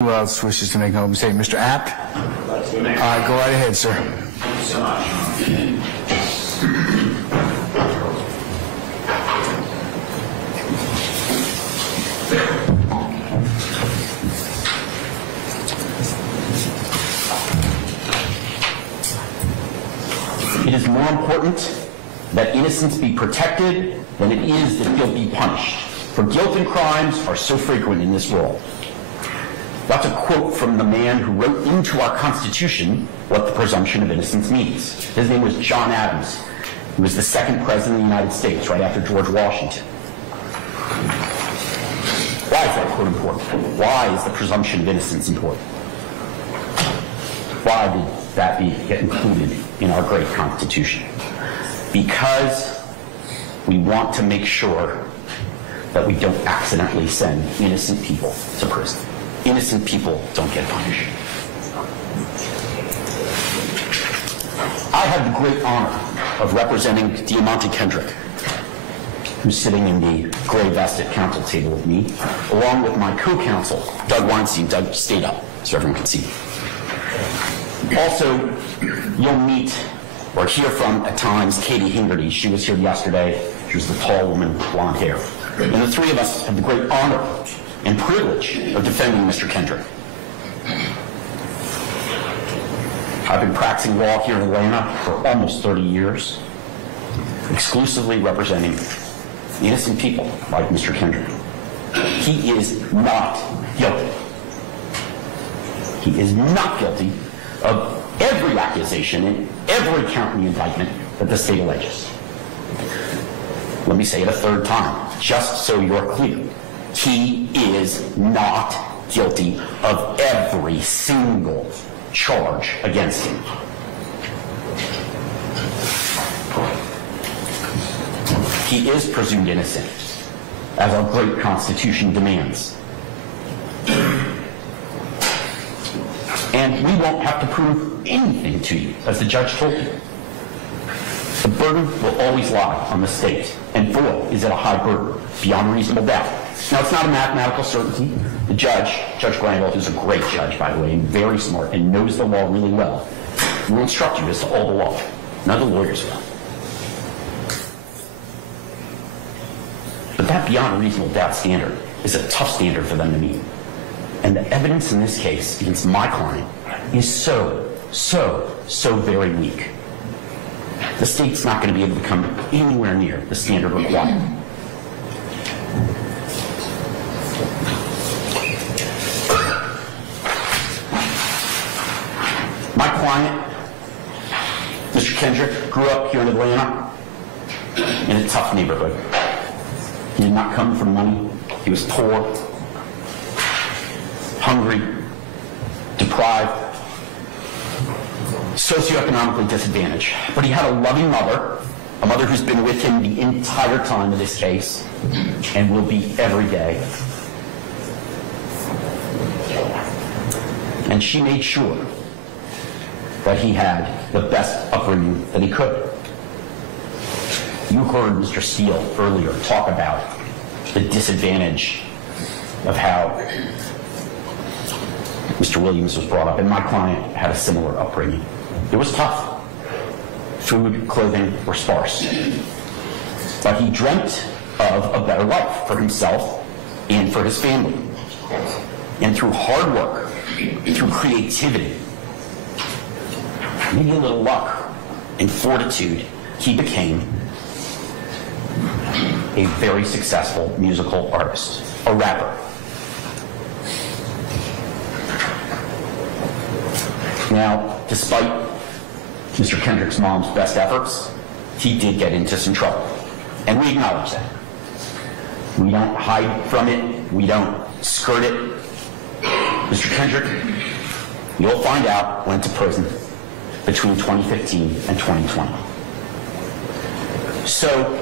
Who else wishes to make an opening statement? Mr. Apt? Go right ahead, sir. Thank you so much. It is more important that innocence be protected than it is that guilt be punished. For guilt and crimes are so frequent in this world. That's a quote from the man who wrote into our Constitution what the presumption of innocence means. His name was John Adams. He was the second president of the United States, right after George Washington. Why is that quote important? Why is the presumption of innocence important? Why did that get included in our great Constitution? Because we want to make sure that we don't accidentally send innocent people to prison. Innocent people don't get punished. I have the great honor of representing Deamonte Kendrick, who's sitting in the gray vest at council table with me, along with my co-counsel, Doug Weinstein. Doug, stayed up so everyone can see. Also, you'll meet or hear from, at times, Katie Hingerty. She was here yesterday. She was the tall woman with blonde hair. And the three of us have the great honor and privilege of defending Mr. Kendrick. I've been practicing law here in Atlanta for almost 30 years, exclusively representing innocent people like Mr. Kendrick. He is not guilty. He is not guilty of every accusation and every count in the indictment that the state alleges. Let me say it a third time, just so you're clear. He is not guilty of every single charge against him. He is presumed innocent, as our great Constitution demands. And we won't have to prove anything to you, as the judge told you. The burden will always lie on the state, and boy, is it a high burden, beyond reasonable doubt. Now, it's not a mathematical certainty. The judge, Judge Granville, who's a great judge, by the way, and very smart, and knows the law really well, will instruct you as to all the law. None of the lawyers will. But that beyond a reasonable doubt standard is a tough standard for them to meet. And the evidence in this case against my client is so very weak. The state's not going to be able to come anywhere near the standard required. My client, Mr. Kendrick, grew up here in Atlanta in a tough neighborhood. He did not come from money. He was poor, hungry, deprived, socioeconomically disadvantaged. But he had a loving mother, a mother who's been with him the entire time of this case and will be every day. And she made sure that he had the best upbringing that he could. You heard Mr. Steele earlier talk about the disadvantage of how Mr. Williams was brought up, and my client had a similar upbringing. It was tough. Food, clothing were sparse. But he dreamt of a better life for himself and for his family. And through hard work, through creativity, maybe a little luck and fortitude, he became a very successful musical artist, a rapper. Now, despite Mr. Kendrick's mom's best efforts, he did get into some trouble. And we acknowledge that. We don't hide from it. We don't skirt it. Mr. Kendrick, you'll find out, went to prison between 2015 and 2020. So,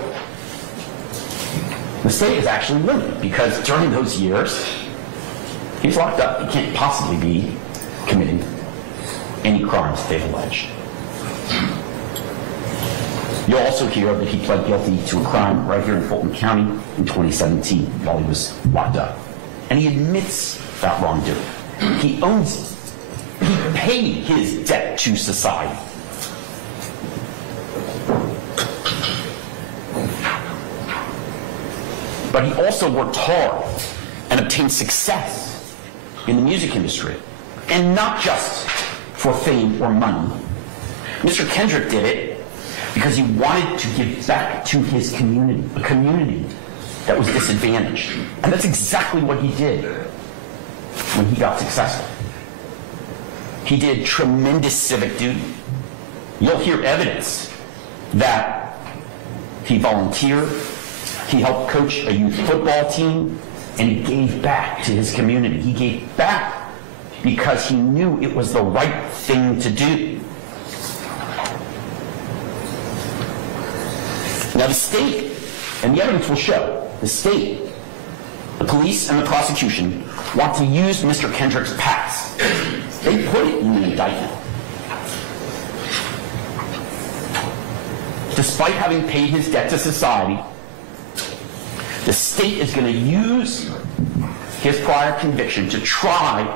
the state is actually winning because during those years, he's locked up. He can't possibly be committing any crimes they've alleged. You'll also hear that he pled guilty to a crime right here in Fulton County in 2017 while he was locked up. And he admits that wrongdoing. He owns it. He paid his debt to society. But he also worked hard and obtained success in the music industry. And not just for fame or money. Mr. Kendrick did it because he wanted to give back to his community, a community that was disadvantaged. And that's exactly what he did when he got successful. He did tremendous civic duty. You'll hear evidence that he volunteered, he helped coach a youth football team, and he gave back to his community. He gave back because he knew it was the right thing to do. Now the state, and the evidence will show, the state, the police, and the prosecution want to use Mr. Kendrick's past. They put it in the indictment. Despite having paid his debt to society, the state is going to use his prior conviction to try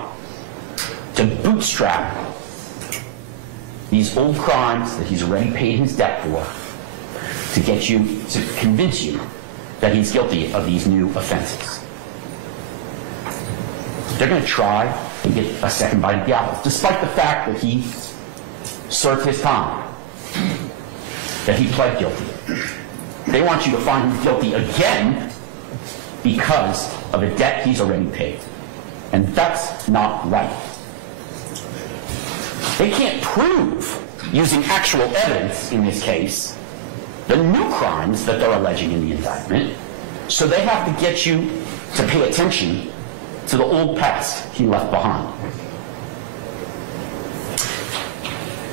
to bootstrap these old crimes that he's already paid his debt for to get you, to convince you that he's guilty of these new offenses. They're going to try to get a second bite at the apple, despite the fact that he served his time, that he pled guilty. They want you to find him guilty again because of a debt he's already paid. And that's not right. They can't prove, using actual evidence in this case, the new crimes that they're alleging in the indictment, so they have to get you to pay attention to the old past he left behind.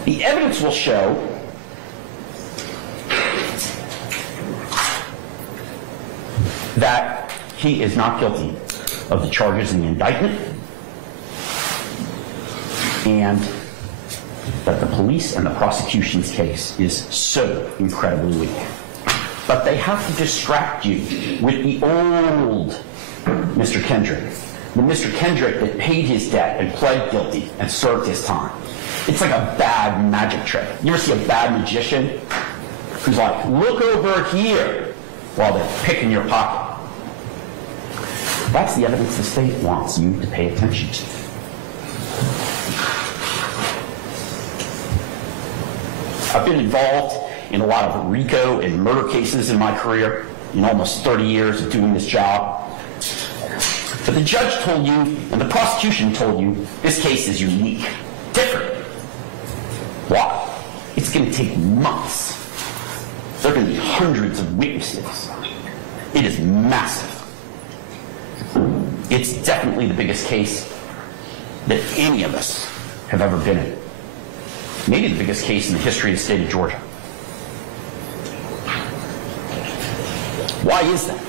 The evidence will show that he is not guilty of the charges in the indictment, and that the police and the prosecution's case is so incredibly weak. But they have to distract you with the old Mr. Kendrick, the Mr. Kendrick that paid his debt and pled guilty and served his time. It's like a bad magic trick. You ever see a bad magician who's like, look over here, while they're picking your pocket? That's the evidence the state wants you to pay attention to. I've been involved in a lot of RICO and murder cases in my career, in almost 30 years of doing this job. But the judge told you, and the prosecution told you, this case is unique, different. Why? It's going to take months. There are going to be hundreds of witnesses. It is massive. It's definitely the biggest case that any of us have ever been in. Maybe the biggest case in the history of the state of Georgia. Why is that?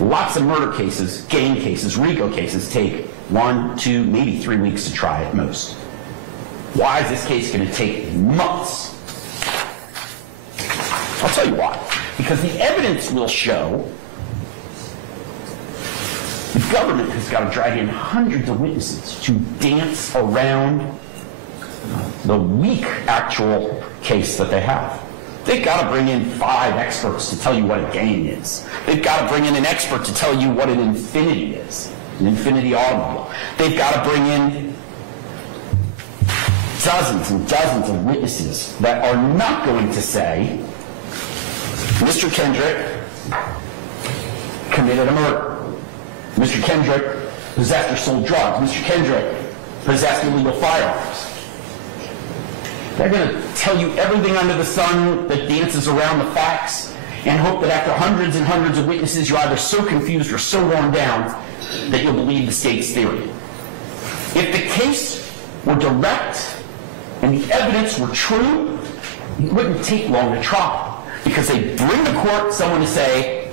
Lots of murder cases, gang cases, RICO cases take 1, 2, maybe 3 weeks to try at most. Why is this case going to take months? I'll tell you why. Because the evidence will show the government has got to drag in hundreds of witnesses to dance around the weak actual case that they have. They've got to bring in 5 experts to tell you what a gang is. They've got to bring in an expert to tell you what an Infiniti is, an Infiniti automobile. They've got to bring in dozens and dozens of witnesses that are not going to say, Mr. Kendrick committed a murder. Mr. Kendrick possessed or sold drugs. Mr. Kendrick possessed illegal firearms. They're going to tell you everything under the sun that dances around the facts and hope that after hundreds and hundreds of witnesses, you're either so confused or so worn down that you'll believe the state's theory. If the case were direct and the evidence were true, it wouldn't take long to try, because they bring to court someone to say,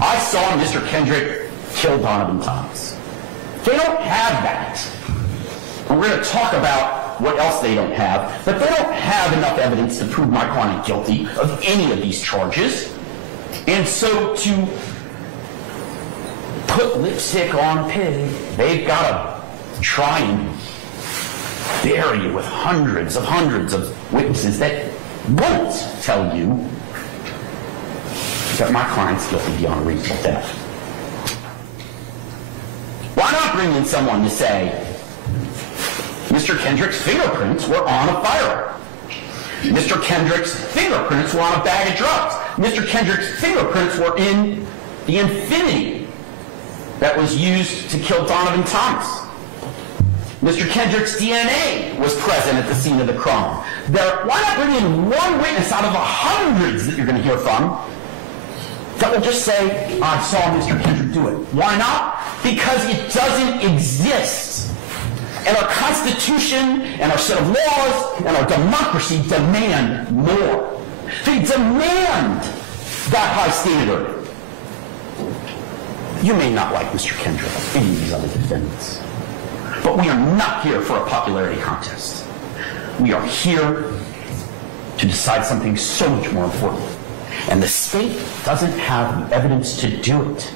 I saw Mr. Kendrick kill Donovan Thomas. They don't have that. And we're going to talk about what else they don't have, but they don't have enough evidence to prove my client guilty of any of these charges. And so to put lipstick on pig. They've got to try and bury you with hundreds of witnesses that won't tell you that my client's guilty beyond reasonable doubt. Why not bring in someone to say, Mr. Kendrick's fingerprints were on a firearm. Mr. Kendrick's fingerprints were on a bag of drugs. Mr. Kendrick's fingerprints were in the Infinity that was used to kill Donovan Thomas. Mr. Kendrick's DNA was present at the scene of the crime. Why not bring in one witness out of the hundreds that you're going to hear from that will just say, I saw Mr. Kendrick do it? Why not? Because it doesn't exist. And our Constitution and our set of laws and our democracy demand more. They demand that high standard. You may not like Mr. Kendrick or any of these other defendants, but we are not here for a popularity contest. We are here to decide something so much more important. And the state doesn't have the evidence to do it.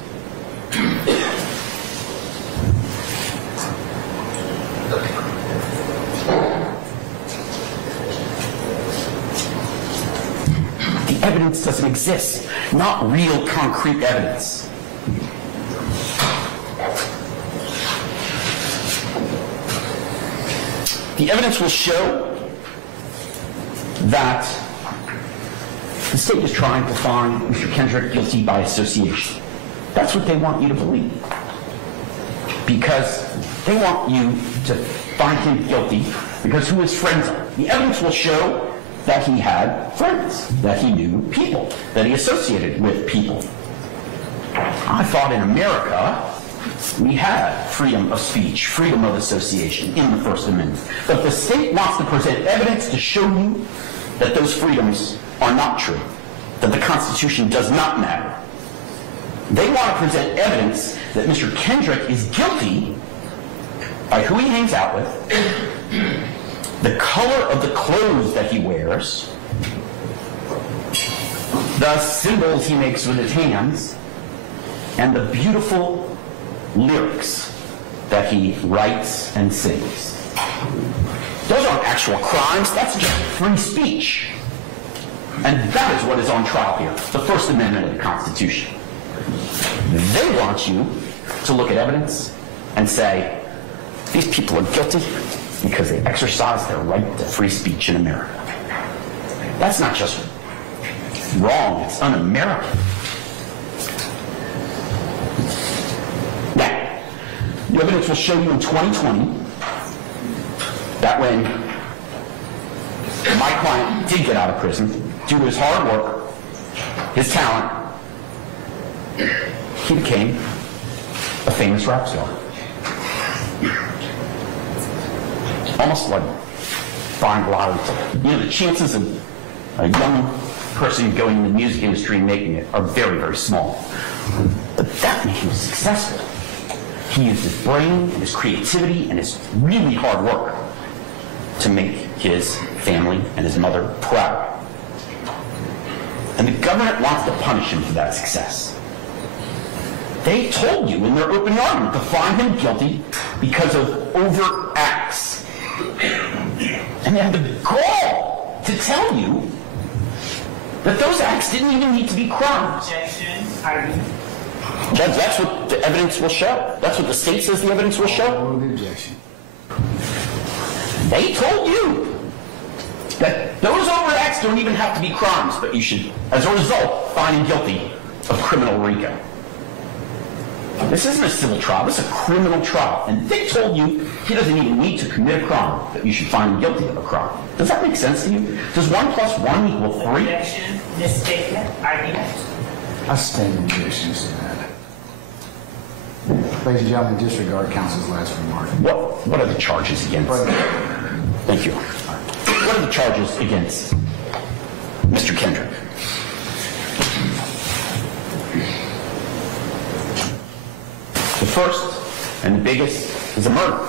The evidence doesn't exist, not real concrete evidence. The evidence will show that the state is trying to find Mr. Kendrick guilty by association. That's what they want you to believe. Because they want you to find him guilty because who his friends are. The evidence will show that he had friends, that he knew people, that he associated with people. I thought in America we had freedom of speech, freedom of association in the First Amendment. But the state wants to present evidence to show you that those freedoms are not true, that the Constitution does not matter. They want to present evidence that Mr. Kendrick is guilty by who he hangs out with, the color of the clothes that he wears, the symbols he makes with his hands, and the beautiful lyrics that he writes and sings. Those aren't actual crimes, that's just free speech. And that is what is on trial here, the First Amendment of the Constitution. They want you to look at evidence and say, these people are guilty because they exercise their right to free speech in America. That's not just wrong, it's un-American. Now, the evidence will show you in 2020 that when my client did get out of prison, due to his hard work, his talent, he became a famous rap star. Almost like buying lottery tickets. You know, the chances of a young person going in the music industry and making it are very, very small. But that made him successful. He used his brain and his creativity and his really hard work to make his family and his mother proud. And the government wants to punish him for that success. They told you in their opening argument to find him guilty because of overt acts. And they had the gall to tell you that those acts didn't even need to be crimes. Judge, that's what the evidence will show. That's what the state says the evidence will show. They told you that those overt acts don't even have to be crimes, but you should, as a result, find him guilty of criminal RICO. This isn't a civil trial, this is a criminal trial. And they told you he doesn't even need to commit a crime, but you should find him guilty of a crime. Does that make sense to you? Does 1 + 1 equal 3? Objection, misstatement, argument. I stand in objections to that. Ladies and gentlemen, disregard counsel's last remark. What are the charges against? Thank you. What are the charges against Mr. Kendrick? The first and the biggest is a murder.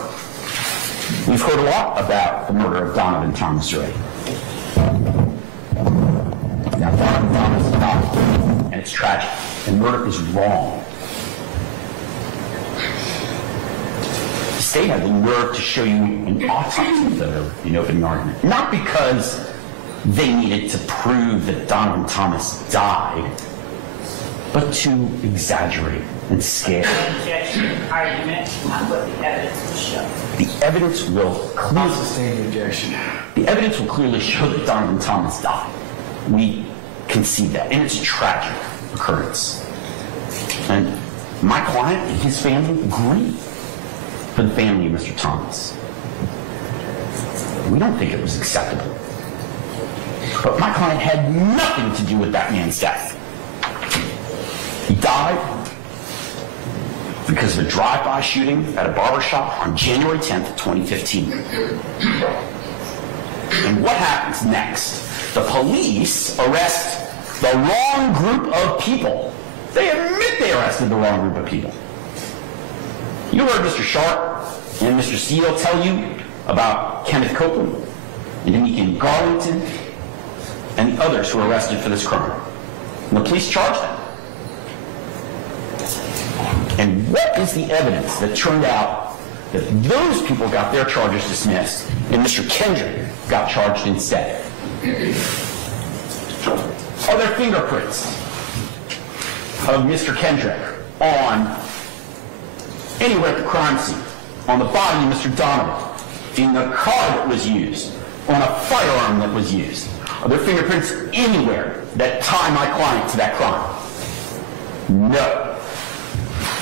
We've heard a lot about the murder of Donovan Thomas already. Now, Donovan Thomas died, and it's tragic, and murder is wrong. state had the nerve to show you an autopsy photo in opening argument. Not because they needed to prove that Donovan Thomas died, but to exaggerate and scare. Objection, argument, not what the evidence will show. The evidence will clearly Sustain the objection. The evidence will clearly show that Donovan Thomas died. We concede that, and it's a tragic occurrence. And my client and his family grieve for the family of Mr. Thomas. We don't think it was acceptable. But my client had nothing to do with that man's death. He died because of a drive-by shooting at a barbershop on January 10th, 2015. And what happens next? The police arrest the wrong group of people. They admit they arrested the wrong group of people. You heard Mr. Sharp and Mr. Steele tell you about Kenneth Copeland and Deamonte Garlington and the others who were arrested for this crime. And the police charged them. And what is the evidence that turned out that those people got their charges dismissed and Mr. Kendrick got charged instead? Are there fingerprints of Mr. Kendrick on anywhere at the crime scene, on the body of Mr. Donovan, in the car that was used, on a firearm that was used? Are there fingerprints anywhere that tie my client to that crime? No.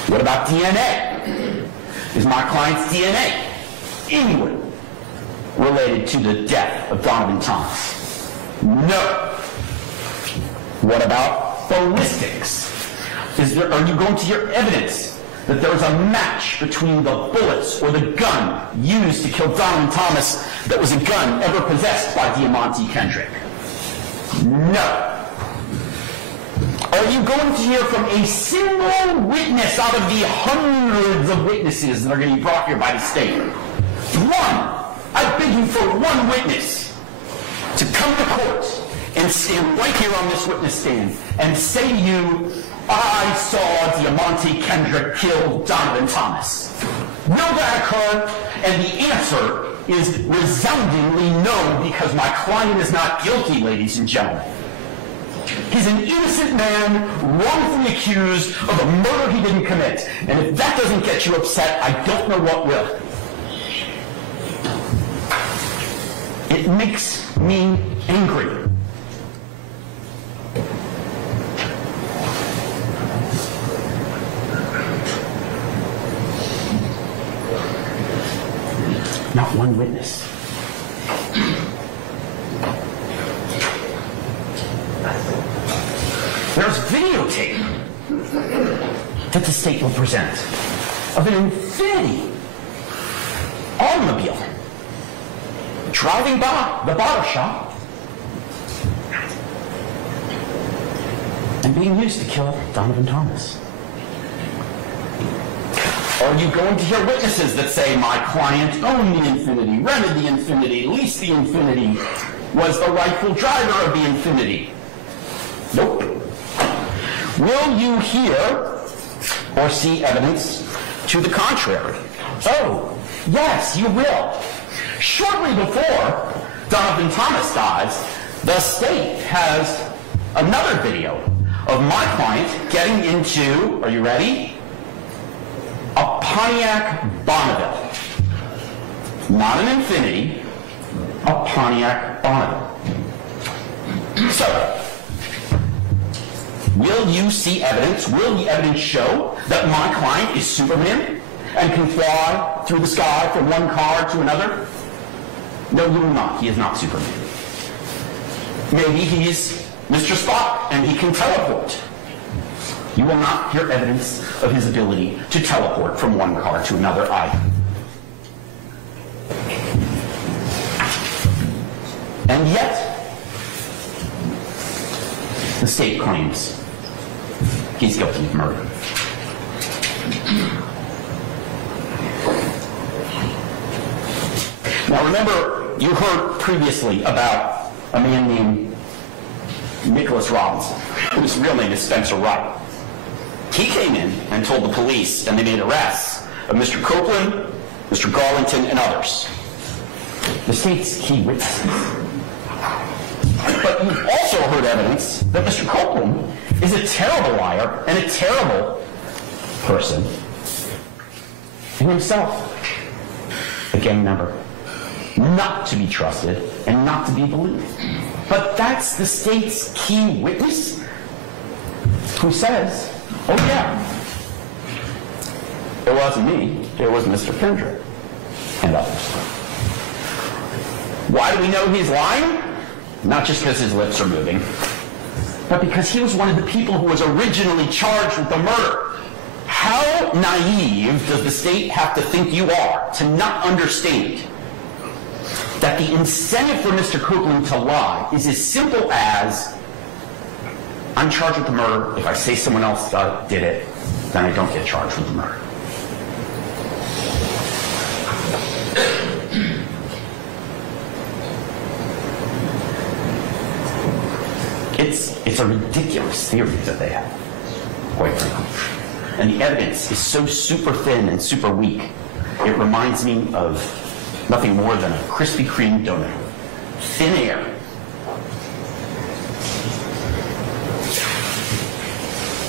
What about DNA? Is my client's DNA anywhere related to the death of Donovan Thomas? No. What about ballistics? Are you going to hear evidence that there was a match between the bullets or the gun used to kill Donovan Thomas that was a gun ever possessed by Deamonte Kendrick? No. Are you going to hear from a single witness out of the hundreds of witnesses that are going to be brought here by the state? One. I beg you for one witness to come to court and stand right here on this witness stand and say to you, I saw Deamonte Kendrick kill Donovan Thomas. Will that occur? And the answer is resoundingly no, because my client is not guilty, ladies and gentlemen. He's an innocent man, wrongfully accused of a murder he didn't commit. And if that doesn't get you upset, I don't know what will. It makes me angry. Not one witness. There's videotape that the state will present of an Infiniti automobile driving by the barber shop and being used to kill Donovan Thomas. Are you going to hear witnesses that say my client owned the Infiniti, rented the Infiniti, leased the Infiniti, was the rightful driver of the Infiniti? Nope. Will you hear or see evidence to the contrary? Oh, yes, you will. Shortly before Donovan Thomas dies, the state has another video of my client getting into, are you ready? A Pontiac Bonneville. Not an Infiniti, a Pontiac Bonneville. So, will you see evidence? Will the evidence show that my client is Superman and can fly through the sky from one car to another? No, you will not. He is not Superman. Maybe he's Mr. Spock and he can teleport. You will not hear evidence of his ability to teleport from one car to another either. And yet, the state claims he's guilty of murder. Now remember, you heard previously about a man named Nicholas Robinson, whose real name is Spencer Wright. He came in and told the police, and they made arrests of Mr. Copeland Mr. Garlington, and others. The state's key witnesses. But you've also heard evidence that Mr. Copeland is a terrible liar and a terrible person, and himself a gang member, not to be trusted and not to be believed. But that's the state's key witness who says, oh yeah, it wasn't me, it was Mr. Kendrick and others. Why do we know he's lying? Not just because his lips are moving, but because he was one of the people who was originally charged with the murder. How naive does the state have to think you are to not understand that the incentive for Mr. Copeland to lie is as simple as, I'm charged with the murder. If I say someone else did it, then I don't get charged with the murder. It's a ridiculous theory that they have, quite frankly. And the evidence is so super thin and super weak, it reminds me of nothing more than a Krispy Kreme donut. Thin air.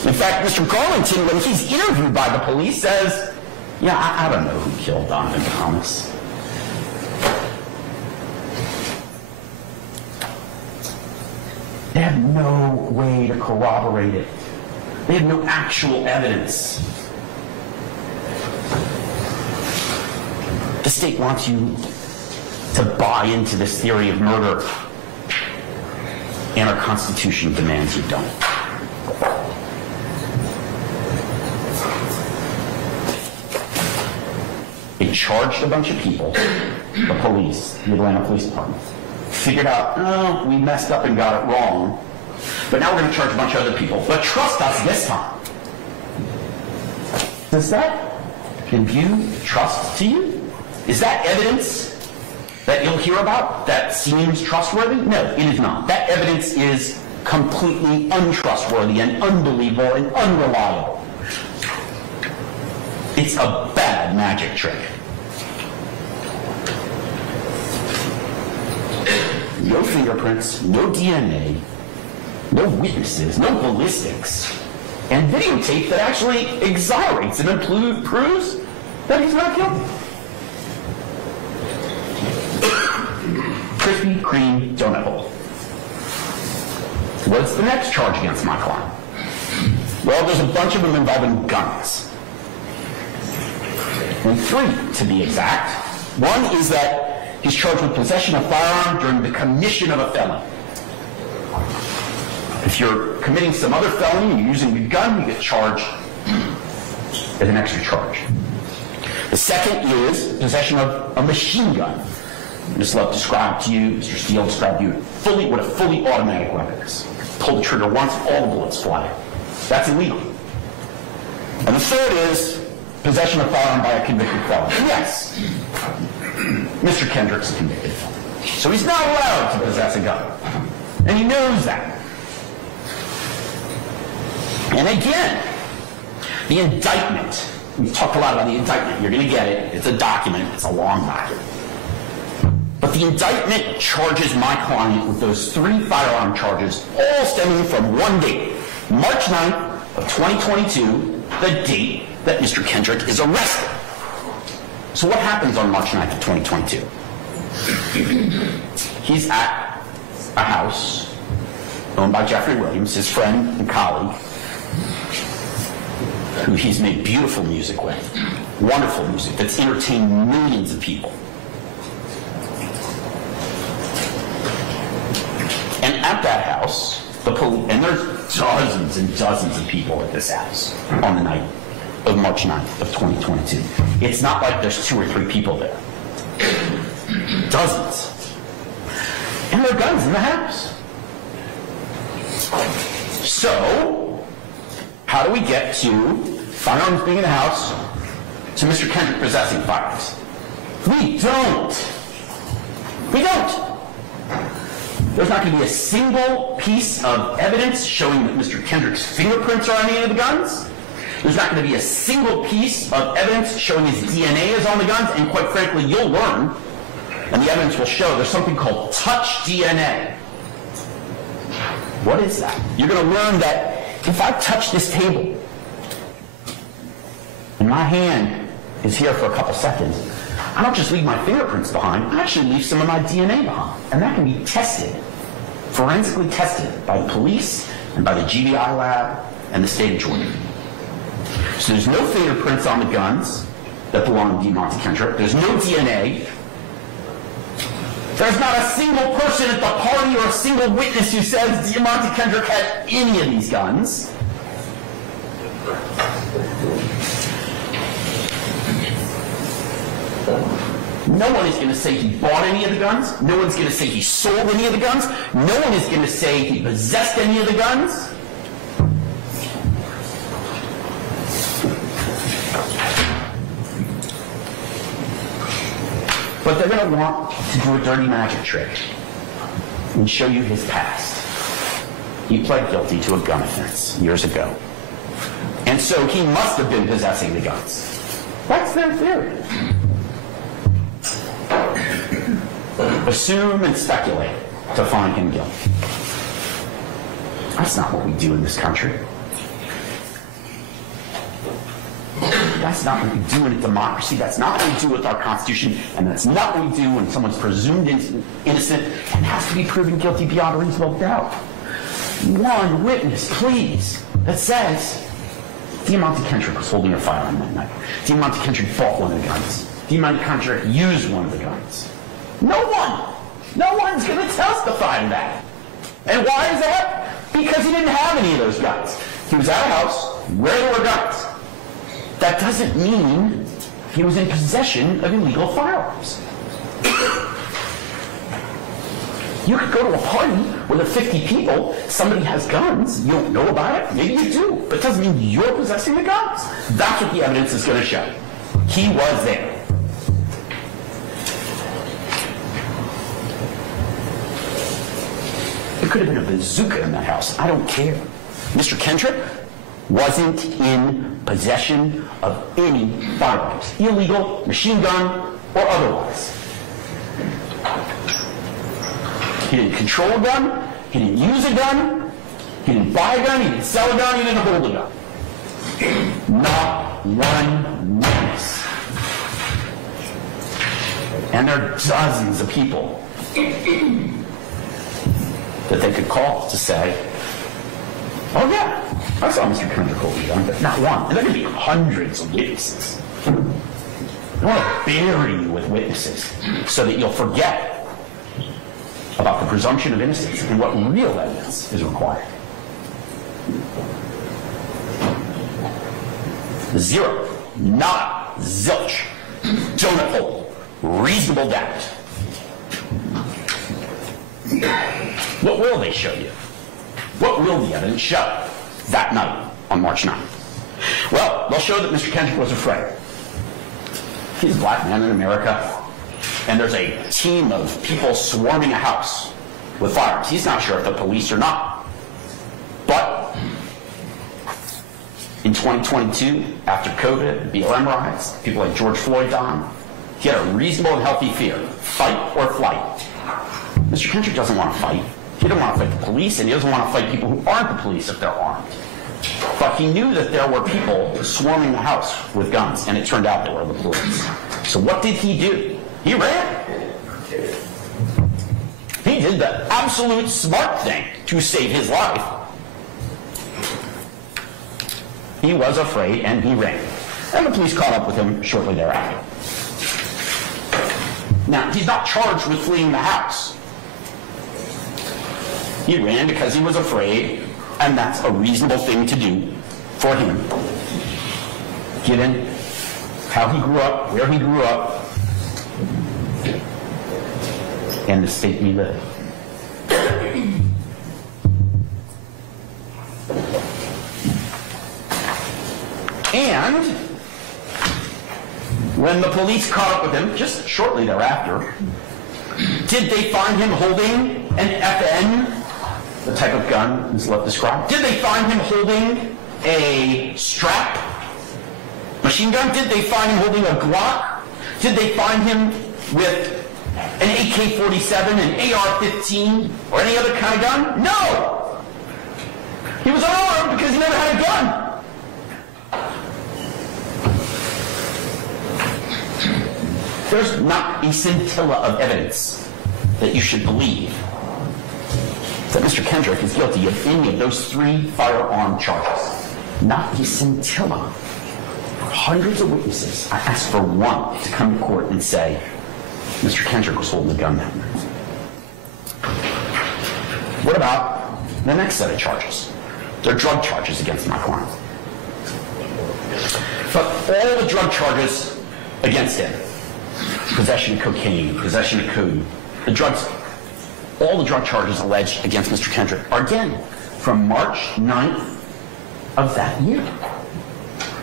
In fact, Mr. Garlington, when he's interviewed by the police, says, yeah, I don't know who killed Donovan Thomas. They have no way to corroborate it. They have no actual evidence. The state wants you to buy into this theory of murder, and our Constitution demands you don't. They charged a bunch of people, the police, the Atlanta Police Department, figured out, oh, we messed up and got it wrong, but now we're going to charge a bunch of other people. But trust us this time. Does that imbue trust to you? Is that evidence that you'll hear about that seems trustworthy? No, it is not. That evidence is completely untrustworthy and unbelievable and unreliable. It's a bad magic trick. No fingerprints, no DNA, no witnesses, no ballistics, and videotape that actually exonerates and proves that he's not guilty. Krispy Kreme donut hole. What's the next charge against my client? Well, there's a bunch of them involving guns. And 3, to be exact. One is that he's charged with possession of a firearm during the commission of a felony. If you're committing some other felony and you're using a gun, you get charged as an extra charge. The second is possession of a machine gun. Ms. Love described to you, Mr. Steele described to you, what a fully automatic weapon is. Pull the trigger once, all the bullets fly out. That's illegal. And the third is possession of a firearm by a convicted felon. Yes, Mr. Kendrick's a convicted felon. So he's not allowed to possess a gun. And he knows that. And again, the indictment. We've talked a lot about the indictment. You're going to get it. It's a document. It's a long document. But the indictment charges my client with those 3 firearm charges, all stemming from one date, March 9th of 2022, the date that Mr. Kendrick is arrested. So what happens on March 9th of 2022? He's at a house owned by Jeffrey Williams, his friend and colleague, who he's made beautiful music with, wonderful music that's entertained millions of people. And at that house, and there's dozens and dozens of people at this house on the night of March 9th of 2022. It's not like there's 2 or 3 people there. Dozens. And there are guns in the house. So, how do we get to firearms being in the house to Mr. Kendrick possessing firearms? We don't. We don't. There's not going to be a single piece of evidence showing that Mr. Kendrick's fingerprints are on any of the guns. There's not going to be a single piece of evidence showing his DNA is on the guns, and quite frankly, you'll learn, and the evidence will show, there's something called touch DNA. What is that? You're going to learn that if I touch this table, and my hand is here for a couple seconds, I don't just leave my fingerprints behind, I actually leave some of my DNA behind. And that can be tested, forensically tested, by the police and by the GBI lab and the state of Georgia. So there's no fingerprints on the guns that belong to Deamonte Kendrick. There's no DNA. There's not a single person at the party or a single witness who says Deamonte Kendrick had any of these guns. No one is going to say he bought any of the guns. No one's going to say he sold any of the guns. No one is going to say he possessed any of the guns. But they're going to want to do a dirty magic trick and show you his past. He pled guilty to a gun offense years ago. And so he must have been possessing the guns. That's their theory. Assume and speculate to find him guilty. That's not what we do in this country. That's not what we do in a democracy. That's not what we do with our Constitution. And that's not what we do when someone's presumed innocent and has to be proven guilty beyond a reasonable doubt. One witness, please, that says Deamonte Kendrick was holding a firearm that night. Deamonte Kendrick bought one of the guns. Deamonte Kendrick used one of the guns. No one. No one's going to testify to that. And why is that? Because he didn't have any of those guns. He was at a house where there were guns. That doesn't mean he was in possession of illegal firearms. You could go to a party where there are 50 people, somebody has guns, you don't know about it, maybe you do, but it doesn't mean you're possessing the guns. That's what the evidence is going to show. He was there. There could have been a bazooka in that house. I don't care. Mr. Kendrick wasn't in possession of any firearms, illegal, machine gun, or otherwise. He didn't control a gun, he didn't use a gun, he didn't buy a gun, he didn't sell a gun, he didn't hold a gun. Not one witness. And there are dozens of people that they could call to say, oh yeah, I saw Mr. Kendrick hold a gun, but not one. And there could be hundreds of witnesses. They want to bury you with witnesses so that you'll forget about the presumption of innocence and what real evidence is required. Zero, not zilch, donut hole, reasonable doubt. What will they show you? What will the evidence show that night on March 9th? Well, they'll show that Mr. Kendrick was afraid. He's a black man in America, and there's a team of people swarming a house with firearms. He's not sure if they're police or not. But in 2022, after COVID, BLM riots, people like George Floyd died, he had a reasonable and healthy fear. Fight or flight. Mr. Kendrick doesn't want to fight. He doesn't want to fight the police, and he doesn't want to fight people who aren't the police if they're armed. But he knew that there were people swarming the house with guns, and it turned out they were the police. So what did he do? He ran. He did the absolute smart thing to save his life. He was afraid, and he ran. And the police caught up with him shortly thereafter. Now, he's not charged with fleeing the house. He ran because he was afraid, and that's a reasonable thing to do for him, given how he grew up, where he grew up, and the state we live in. And when the police caught up with him, just shortly thereafter, did they find him holding an FN, the type of gun Ms. Love described? Did they find him holding a strap machine gun? Did they find him holding a Glock? Did they find him with an AK-47, an AR-15, or any other kind of gun? No! He was unarmed because he never had a gun. There's not a scintilla of evidence that you should believe that Mr. Kendrick is guilty of any of those 3 firearm charges. Not a scintilla. Hundreds of witnesses. I asked for one to come to court and say, Mr. Kendrick was holding a gun that night. What about the next set of charges? They're drug charges against my client. But all the drug charges against him, possession of cocaine, possession of codeine, all the drug charges alleged against Mr. Kendrick are again from March 9th of that year.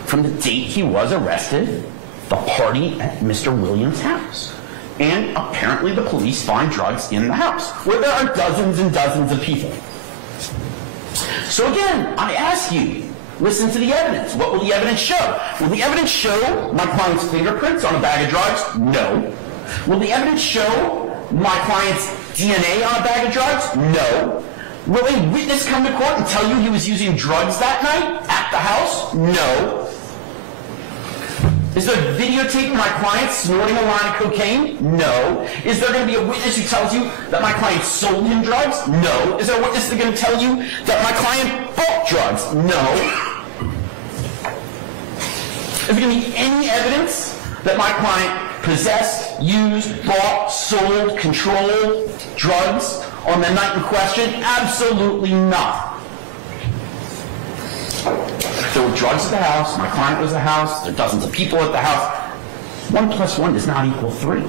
From the date he was arrested, the party at Mr. Williams' house. And apparently the police find drugs in the house, where there are dozens and dozens of people. So again, I ask you, listen to the evidence. What will the evidence show? Will the evidence show my client's fingerprints on a bag of drugs? No. Will the evidence show my client's DNA on a bag of drugs? No. Will a witness come to court and tell you he was using drugs that night at the house? No. Is there videotaping my client snorting a line of cocaine? No. Is there going to be a witness who tells you that my client sold him drugs? No. Is there a witness that's going to tell you that my client bought drugs? No. Is there going to be any evidence that my client possessed, used, bought, sold, controlled drugs on the night in question? Absolutely not. There were drugs at the house, my client was at the house, there are dozens of people at the house. 1 + 1 does not equal 3.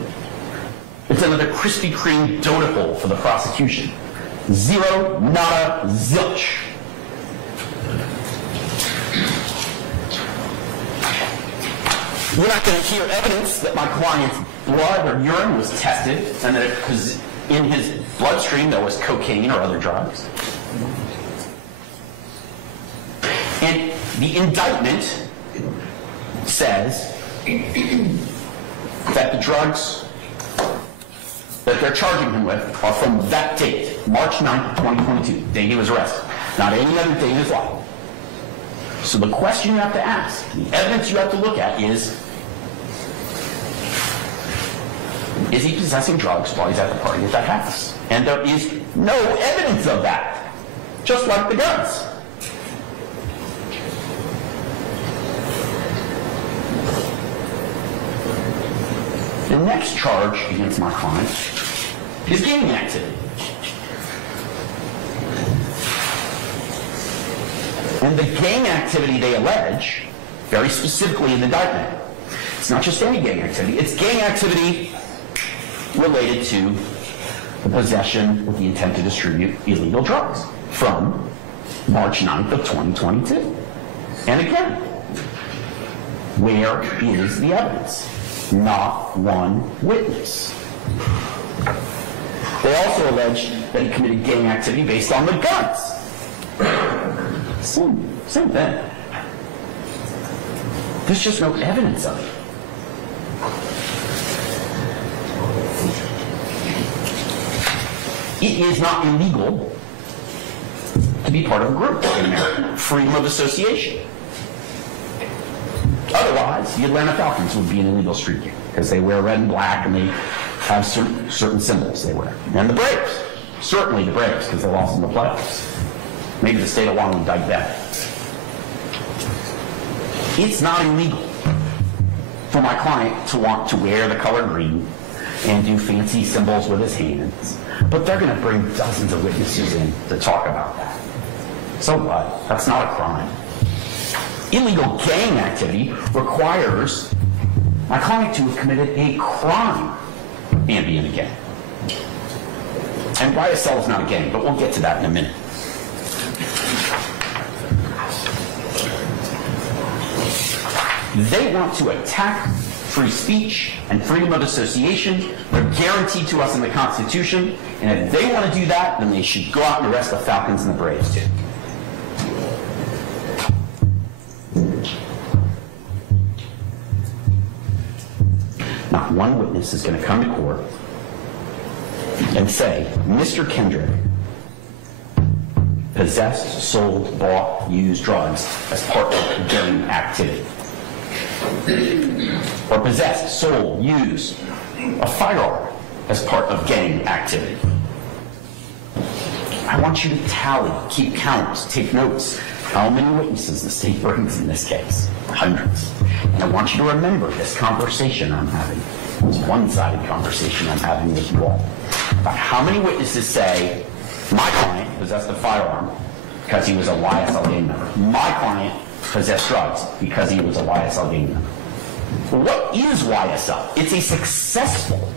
It's another Krispy Kreme donut hole for the prosecution. Zero, nada, zilch. We're not going to hear evidence that my client's blood or urine was tested and that in his bloodstream there was cocaine or other drugs. And the indictment says that the drugs that they're charging him with are from that date, March 9th, 2022, the day he was arrested, not any other day in his life. So the question you have to ask, the evidence you have to look at is he possessing drugs while he's at the party at that house? And there is no evidence of that, just like the guns. The next charge against my client is gang activity. And the gang activity they allege, very specifically in the indictment, it's not just any gang activity, it's gang activity related to the possession with the intent to distribute illegal drugs from March 9th of 2022. And again, where is the evidence? Not one witness. They also allege that he committed gang activity based on the guns. Same thing. There's just no evidence of it. It is not illegal to be part of a group in America. Freedom of association. Otherwise, the Atlanta Falcons would be an illegal street game because they wear red and black and they have certain symbols they wear. And the Braves, certainly the Braves, because they lost in the playoffs. Maybe the state of Wyoming would die better. It's not illegal for my client to want to wear the color green and do fancy symbols with his hands. But they're going to bring dozens of witnesses in to talk about that. So what? That's not a crime. Illegal gang activity requires my client to have committed a crime and be in a gang. And YSL is not a gang, but we'll get to that in a minute. They want to attack free speech and freedom of association. They're guaranteed to us in the Constitution. And if they want to do that, then they should go out and arrest the Falcons and the Braves too. one witness is going to come to court and say, Mr. Kendrick possessed, sold, bought, used drugs as part of gang activity. Or possessed, sold, used a firearm as part of gang activity. I want you to tally, keep count, take notes. How many witnesses the state brings in this case? Hundreds. And I want you to remember this conversation I'm having, this one-sided conversation I'm having with you all, about how many witnesses say, my client possessed a firearm because he was a YSL gang member. My client possessed drugs because he was a YSL gang member. What is YSL? It's a successful,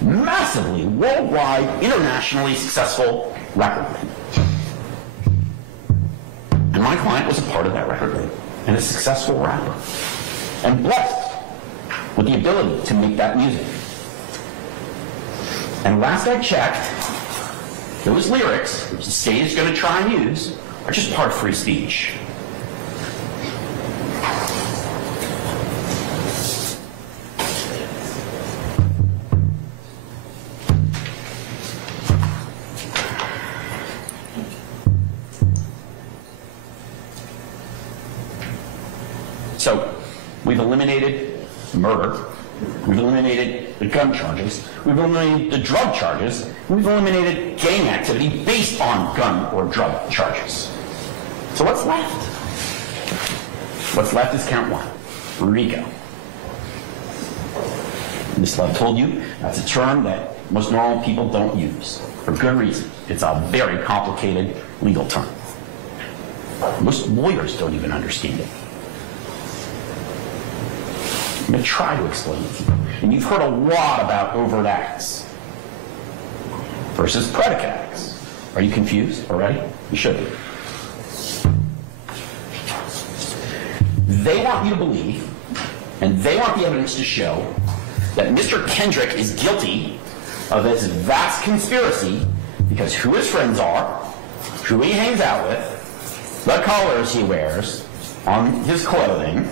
massively, worldwide, internationally successful record label. And my client was a part of that record label and a successful rapper and blessed with the ability to make that music. And last I checked, those lyrics, which the state is going to try and use, are just part of free speech. So, we've eliminated murder, we've eliminated the gun charges, we've eliminated the drug charges, we've eliminated gang activity based on gun or drug charges. So what's left? What's left is count one, RICO. Ms. Love told you that's a term that most normal people don't use, for good reason. It's a very complicated legal term. Most lawyers don't even understand it. I'm going to try to explain it to you. And you've heard a lot about overt acts versus predicate acts. Are you confused already? You should be. They want you to believe, and they want the evidence to show, that Mr. Kendrick is guilty of this vast conspiracy because who his friends are, who he hangs out with, the colors he wears on his clothing,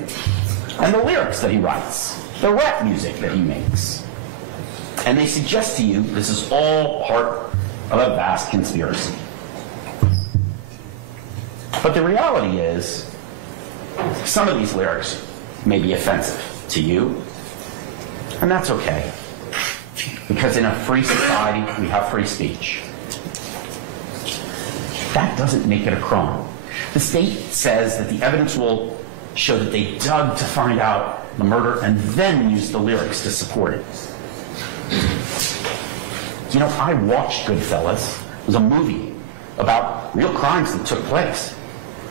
and the lyrics that he writes, the rap music that he makes. And they suggest to you this is all part of a vast conspiracy. But the reality is, some of these lyrics may be offensive to you, and that's okay. Because in a free society, we have free speech. That doesn't make it a crime. The state says that the evidence will show that they dug to find out the murder and then used the lyrics to support it. You know, I watched Goodfellas. It was a movie about real crimes that took place.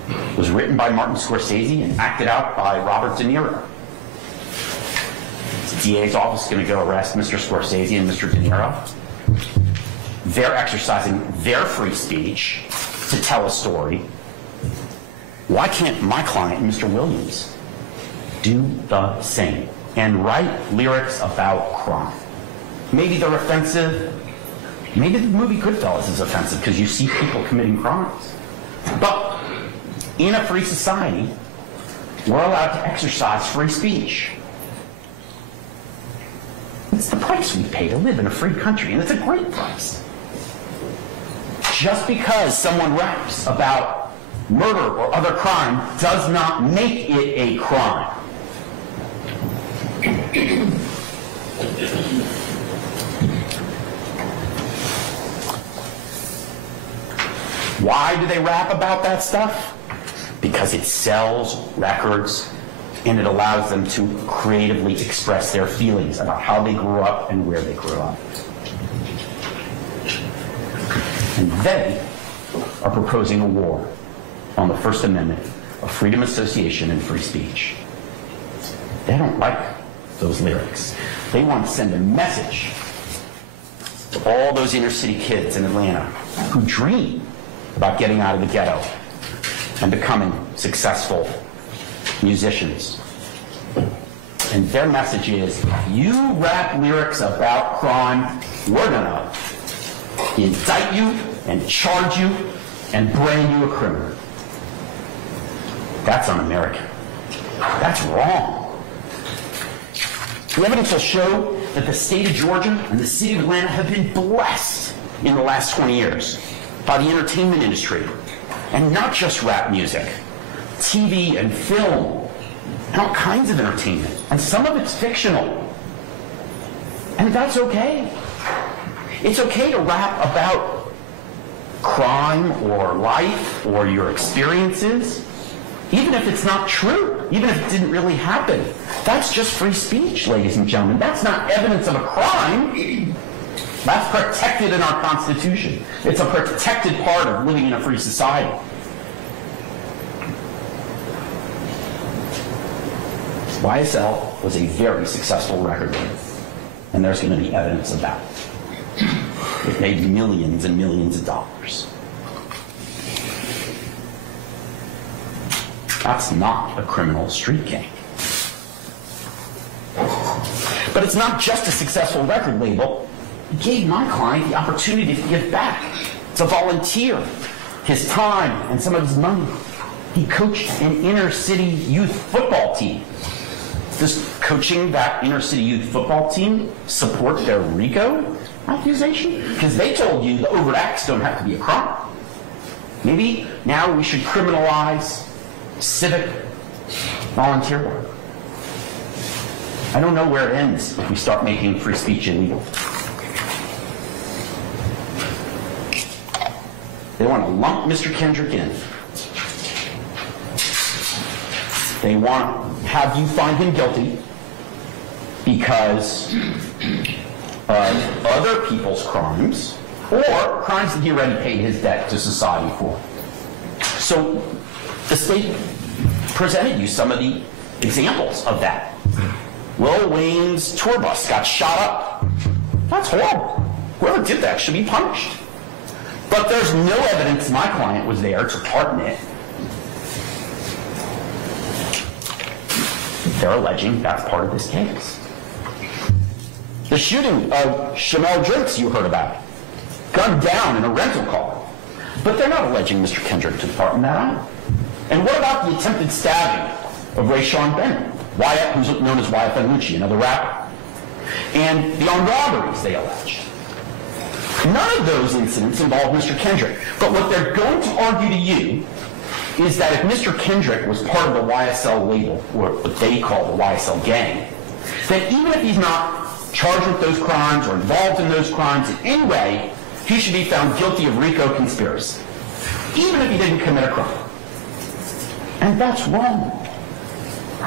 It was written by Martin Scorsese and acted out by Robert De Niro. Is the DA's office going to go arrest Mr. Scorsese and Mr. De Niro? They're exercising their free speech to tell a story. Why can't my client, Mr. Williams, do the same and write lyrics about crime? Maybe they're offensive. Maybe the movie Goodfellas is offensive because you see people committing crimes. But in a free society, we're allowed to exercise free speech. It's the price we pay to live in a free country, and it's a great price. Just because someone raps about murder or other crime does not make it a crime. Why do they rap about that stuff? Because it sells records and it allows them to creatively express their feelings about how they grew up and where they grew up. And they are proposing a war on the First Amendment of freedom of association and free speech. They don't like those lyrics. They want to send a message to all those inner city kids in Atlanta who dream about getting out of the ghetto and becoming successful musicians. And their message is, you rap lyrics about crime, we're gonna indict you and charge you and brand you a criminal. That's un-American. That's wrong. The evidence will show that the state of Georgia and the city of Atlanta have been blessed in the last 20 years by the entertainment industry. And not just rap music, TV and film, and all kinds of entertainment. And some of it's fictional. And that's okay. It's okay to rap about crime or life or your experiences, even if it's not true, even if it didn't really happen. That's just free speech, ladies and gentlemen. That's not evidence of a crime. That's protected in our Constitution. It's a protected part of living in a free society. YSL was a very successful record label, and there's going to be evidence of that. It made millions and millions of dollars. That's not a criminal street gang. But it's not just a successful record label. It gave my client the opportunity to give back, to volunteer his time and some of his money. He coached an inner city youth football team. Does coaching that inner city youth football team support their RICO accusation? Because they told you the overt acts don't have to be a crime. Maybe now we should criminalize civic volunteer work. I don't know where it ends if we start making free speech illegal. They want to lump Mr. Kendrick in. They want to have you find him guilty because of other people's crimes or crimes that he already paid his debt to society for. So the state presented you some of the examples of that. Lil Wayne's tour bus got shot up. That's horrible. Whoever did that should be punished. But there's no evidence my client was there to part in it. They're alleging that's part of this case. The shooting of Chamel Drinks you heard about, gunned down in a rental car. But they're not alleging Mr. Kendrick took part in that either. And what about the attempted stabbing of Rayshawn Bennett, who's known as YSL, another rapper, and the armed robberies they alleged? None of those incidents involve Mr. Kendrick. But what they're going to argue to you is that if Mr. Kendrick was part of the YSL label, or what they call the YSL gang, then even if he's not charged with those crimes or involved in those crimes in any way, he should be found guilty of RICO conspiracy, even if he didn't commit a crime. And that's wrong.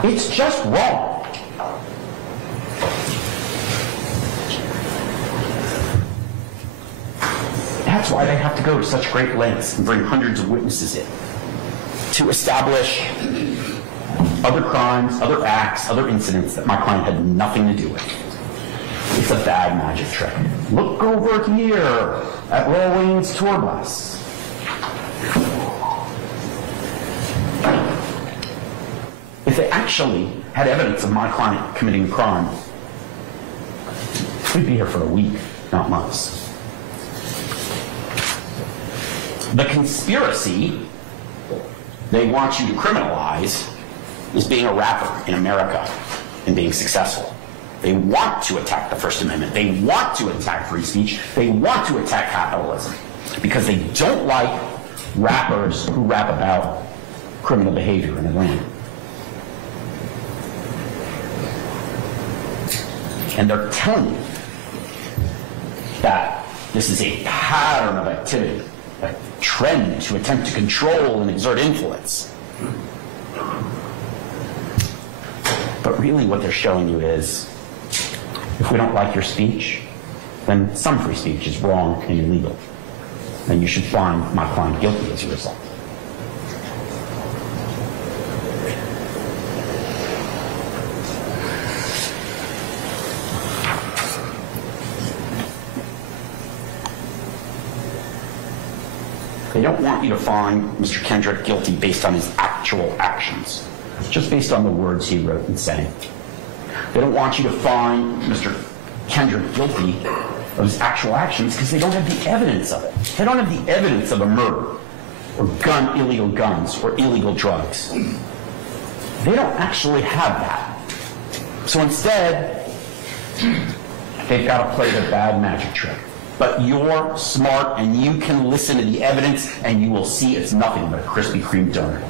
It's just wrong. That's why they have to go to such great lengths and bring hundreds of witnesses in to establish other crimes, other acts, other incidents that my client had nothing to do with. It's a bad magic trick. Look over here at Lil Wayne's tour bus. If they actually had evidence of my client committing a crime, we'd be here for a week, not months. The conspiracy they want you to criminalize is being a rapper in America and being successful. They want to attack the First Amendment. They want to attack free speech. They want to attack capitalism because they don't like rappers who rap about criminal behavior in Atlanta. And they're telling you that this is a pattern of activity, a trend to attempt to control and exert influence. But really what they're showing you is, if we don't like your speech, then some free speech is wrong and illegal. And you should find my client guilty as a result. They don't want you to find Mr. Kendrick guilty based on his actual actions, just based on the words he wrote and sang. They don't want you to find Mr. Kendrick guilty of his actual actions because they don't have the evidence of it. They don't have the evidence of a murder or illegal guns or illegal drugs. They don't actually have that. So instead, They've got to play their bad magic trick. But you're smart and you can listen to the evidence and you will see it's nothing but a Krispy Kreme donut.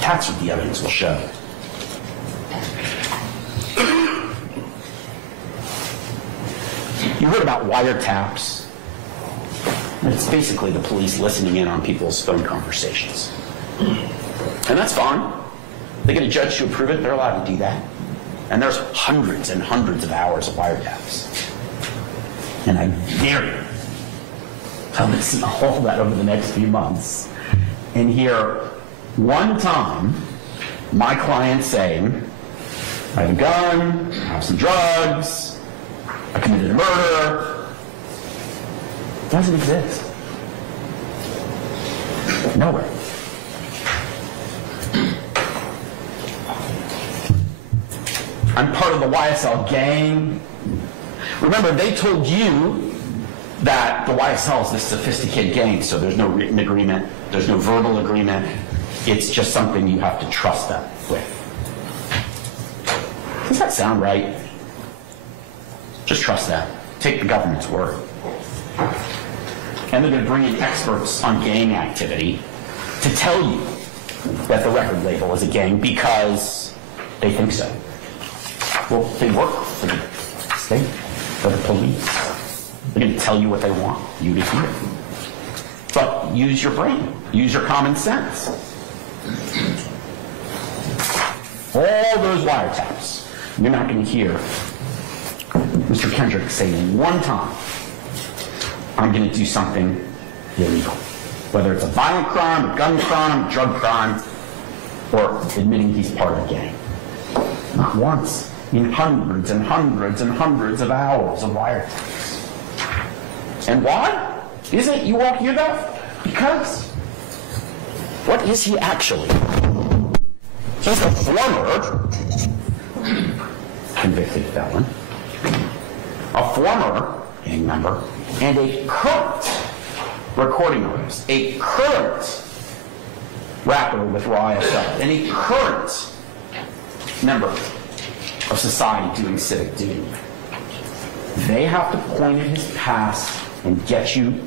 That's what the evidence will show. You heard about wiretaps. It's basically the police listening in on people's phone conversations. And that's fine. They get a judge to approve it, they're allowed to do that. And there's hundreds and hundreds of hours of wiretaps. And I dare you to listen to all that over the next few months and hear one time my client saying, I have a gun, I have some drugs, I committed a murder. It doesn't exist. Nowhere. I'm part of the YSL gang. Remember, they told you that the YSL is this sophisticated gang, so there's no written agreement, there's no verbal agreement. It's just something you have to trust them with. Does that sound right? Just trust them. Take the government's word. And they're going to bring in experts on gang activity to tell you that the record label is a gang because they think so. Well, they work for the state, for the police. They're going to tell you what they want you to hear. But use your brain. Use your common sense. All those wiretaps, you're not going to hear Mr. Kendrick say one time, I'm going to do something illegal. Whether it's a violent crime, a gun crime, a drug crime, or admitting he's part of a gang. Not once. In hundreds and hundreds and hundreds of hours of wiretaps. And why is it you won't hear that? Because what is he actually? He's a former convicted felon, a former gang member, and a current recording artist, a current rapper with YSL, and a current member of society doing civic duty. They have to point at his past and get you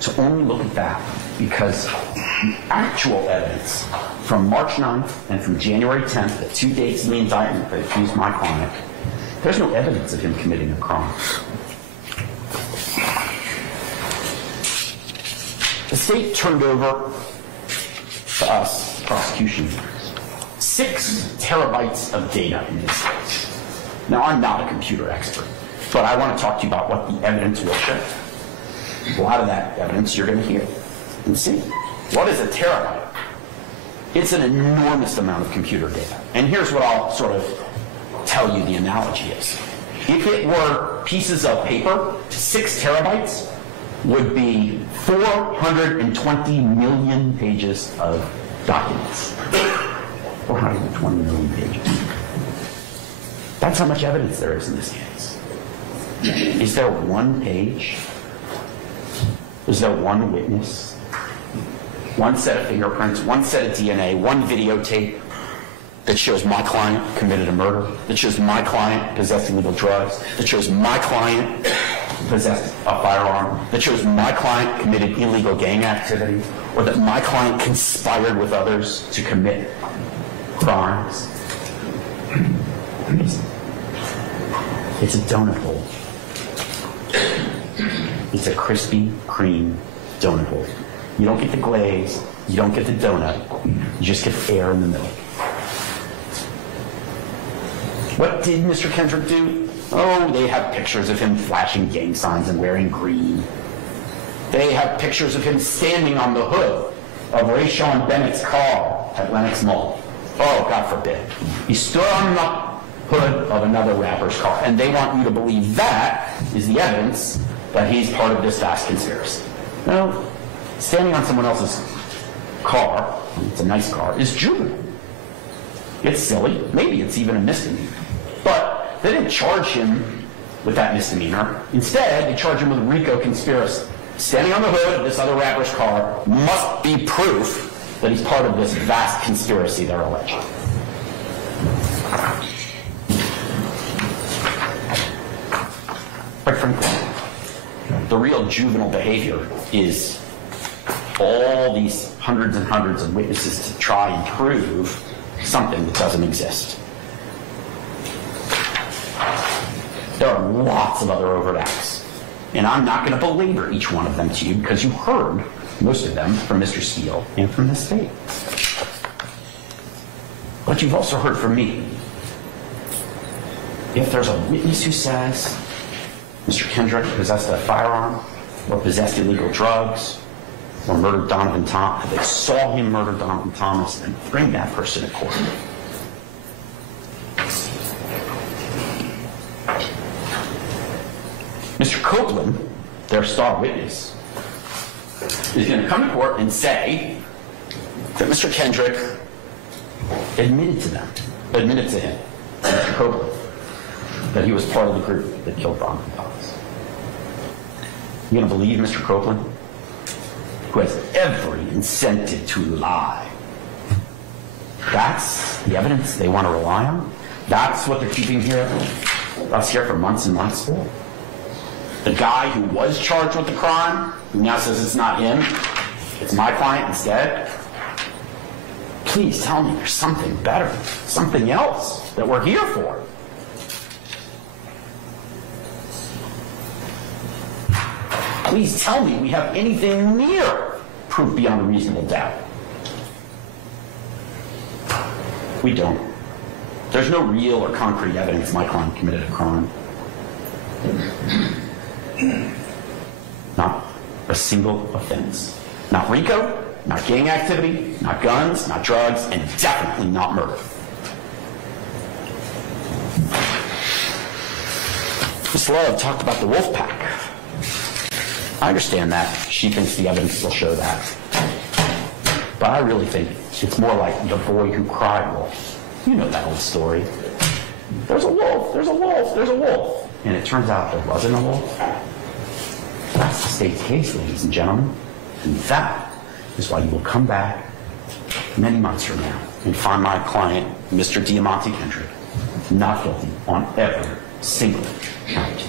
to only look at that because the actual evidence from March 9th and from January 10th, the 2 dates in the indictment that accused my client, there's no evidence of him committing a crime. The state turned over to us, prosecution, 6 terabytes of data in this case. Now, I'm not a computer expert, but I want to talk to you about what the evidence will show. A lot of that evidence you're going to hear and see. What is a terabyte? It's an enormous amount of computer data. And here's what I'll sort of tell you the analogy is. If it were pieces of paper, 6 terabytes would be 420 million pages of documents. 420 million pages. That's how much evidence there is in this case. Is there one page? Is there one witness? One set of fingerprints, one set of DNA, one videotape that shows my client committed a murder, that shows my client possessed illegal drugs, that shows my client possessed a firearm, that shows my client committed illegal gang activity, or that my client conspired with others to commit crimes? It's a donut hole. It's a Krispy Kreme donut hole. You don't get the glaze, you don't get the donut, you just get air in the middle. What did Mr. Kendrick do? Oh, they have pictures of him flashing gang signs and wearing green. They have pictures of him standing on the hood of Rayshawn Bennett's car at Lenox Mall. Oh, God forbid. He stood on the hood of another rapper's car, and they want you to believe that is the evidence that he's part of this vast conspiracy. No, standing on someone else's car, it's a nice car, is juvenile. It's silly. Maybe it's even a misdemeanor. But they didn't charge him with that misdemeanor. Instead, they charge him with RICO conspiracy. Standing on the hood of this other rapper's car must be proof that he's part of this vast conspiracy they're alleging. Quite frankly, the real juvenile behavior is all these hundreds and hundreds of witnesses to try and prove something that doesn't exist. There are lots of other overt acts, and I'm not going to belabor each one of them to you because you heard most of them from Mr. Steele and from the state. But you've also heard from me. If there's a witness who says Mr. Kendrick possessed a firearm or possessed illegal drugs or murdered Donovan Thomas, they saw him murder Donovan Thomas, and bring that person to court. Mr. Copeland, their star witness, is going to come to court and say that Mr. Kendrick admitted to him, Mr. Copeland, that he was part of the group that killed Donovan Thomas. You going to believe Mr. Copeland, who has every incentive to lie? That's the evidence they want to rely on? That's what they're keeping us here for months and months for? The guy who was charged with the crime, who now says it's not him, it's my client instead? Please tell me there's something better, something else that we're here for. Please tell me we have anything near proof beyond a reasonable doubt. We don't. There's no real or concrete evidence my client committed a crime. Not a single offense. Not RICO, not gang activity, not guns, not drugs, and definitely not murder. Ms. Love talked about the wolf pack. I understand that. She thinks the evidence will show that. But I really think it's more like the boy who cried wolf. You know that old story. There's a wolf, there's a wolf, there's a wolf. And it turns out there wasn't a wolf. That's the state's case, ladies and gentlemen. And that is why you will come back many months from now and find my client, Mr. Deamonte Kendrick, not guilty on every single count.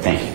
Thank you.